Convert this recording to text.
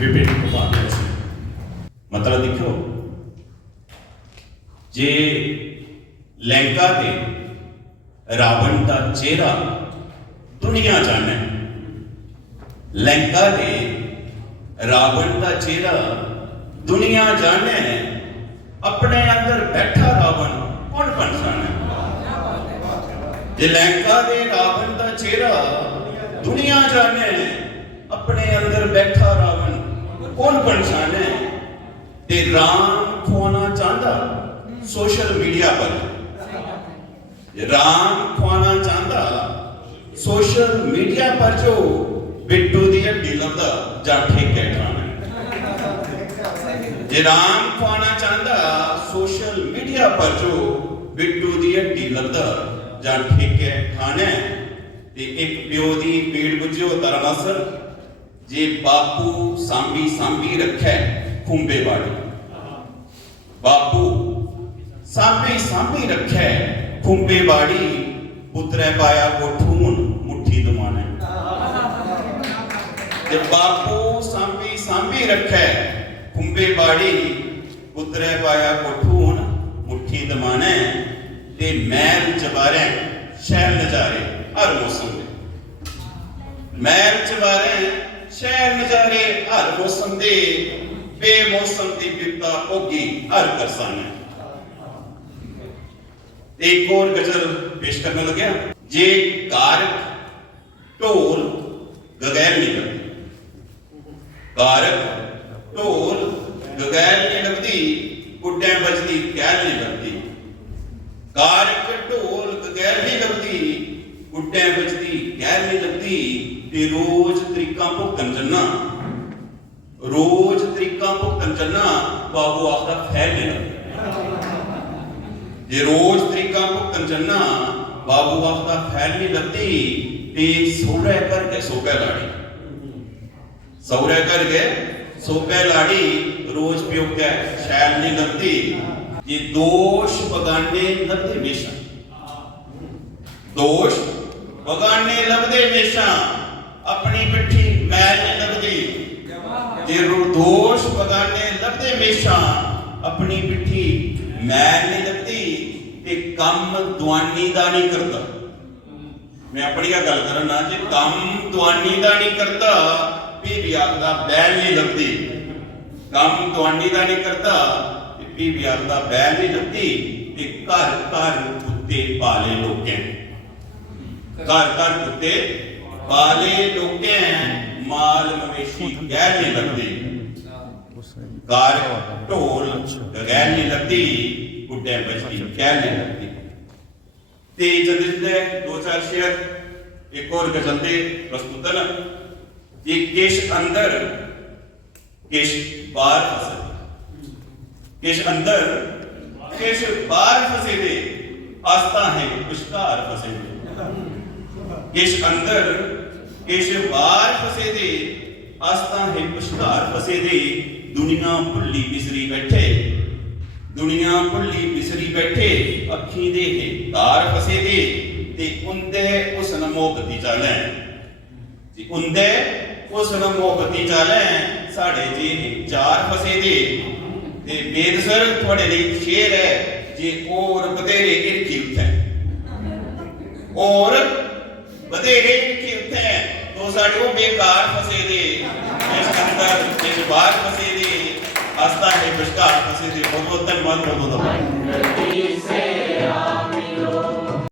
विभिन्न उपाधियां सी। मतलब देखो, जे लंका के रावण का चेहरा दुनिया जाने, लंका के रावण का चेहरा दुनिया जाने, अपने अंदर बैठा रावण कौन पहचाने। जे लंका के रावण का चेहरा दुनिया जाने, अपने अंदर बैठा रावण कौन पहचाने। ते राम खुआना चाहता सोशल मीडिया पर, राम खुआना चाहता सोशल मीडिया पर जो बिट्टू दी हड्डी लभदा जां ठेके खाना। जे राम खुआना चाहता सोशल मीडिया पर जो बिट्टू दी हड्डी लभदा जां ठेके खाने। ते एक प्यो दी पीड़ बुझो तरनासर, जे बापू सांभी सांभी रखे खुंबे बाड़ी। बापू सांभी सांभी रखे खुंबे बाड़ी, पुत्रे पाया कोठून मुट्ठी दमाने। जे बापू सांभी सांभी रखे खुंबे बाड़ी, पुत्रे पाया कोठून मुट्ठी दमाने। ते मैल चबारे शैल नजारे हर मौसम दे, मैल चबारे शैल नजारे हर मौसम दे, बेमौसम दी बिपता होगी हर करसाने। एक और गजल पेश करने लगे। जे कारक ढोल गगैल नहीं लगती, कारक ढोल गगैल नहीं लगती, गुड्डे बजदी गैल नहीं लगती। कारक ढोल गगैल नहीं लगती, गुड्डे बजदी गैल नहीं लगती। ते रोज तरीका भुगतन जन्ना, रोज तरीका भुगतन जन्ना, बाबू आखदा फैल नहीं लगती। जे रोज तरीका भुगतन जन्ना, बाबू आखदा फैल नहीं लगती। ते सौरे करके सोपे लाड़ी, सौरे करके सोपे लाड़ी, रोज प्यो के शैल नहीं लगती। ये दोष बगाने लगते हमेशा, दोष बगाने लगते हमेशा, अपनी पिट्ठी मैल नहीं लगती। जे दोष बगाने लगते हमेशा, अपनी पिट्ठी मैल नहीं लगती। ते कम दुआनी दा नहीं करता, मैं अपनी गल करना, जे कम दुआनी दा नहीं करता, भी आखदा बैल नहीं लगती। कम दुआनी दा नहीं करता, भी आखदा बैल नहीं लगती। ते घर घर कुत्ते पाले लोकें, घर घर कुत्ते पाले लोकें, माल मवेशी गैर नहीं लगती। कार ढोल गैर नहीं लगती, गुड्डे बजदी गैर नहीं लगती। ते जल्दी दो चार शेर एक और गजल दे प्रस्तुतन। ये केश अंदर केश बाहर फसे, केश अंदर केश बाहर फसे दे, आस्था है विश्कार फसे दे। केश अंदर केश बाहर फसे दे, आस्था है विश्कार फसे दे। दुनिया भुल्ली बिसरी बैठे, दुनिया भुल्ली बिसरी बैठे, अखी दे है तार फसे दे। ते उंदे उसन मोकती चाले, उंदे उसन मोकती चाले, साढ़े जे चार फसे दे। ते बेदसर थोड़े लिए शेर है, जे और बतेरे इरखी उठे, और बतेरे इरखी उठे, तो साढ़े वो बेकार फसे दे। इस अंदर इस बार फसे दे, आस्था है विश्वास फसे दे। बहुत बहुत धन्यवाद।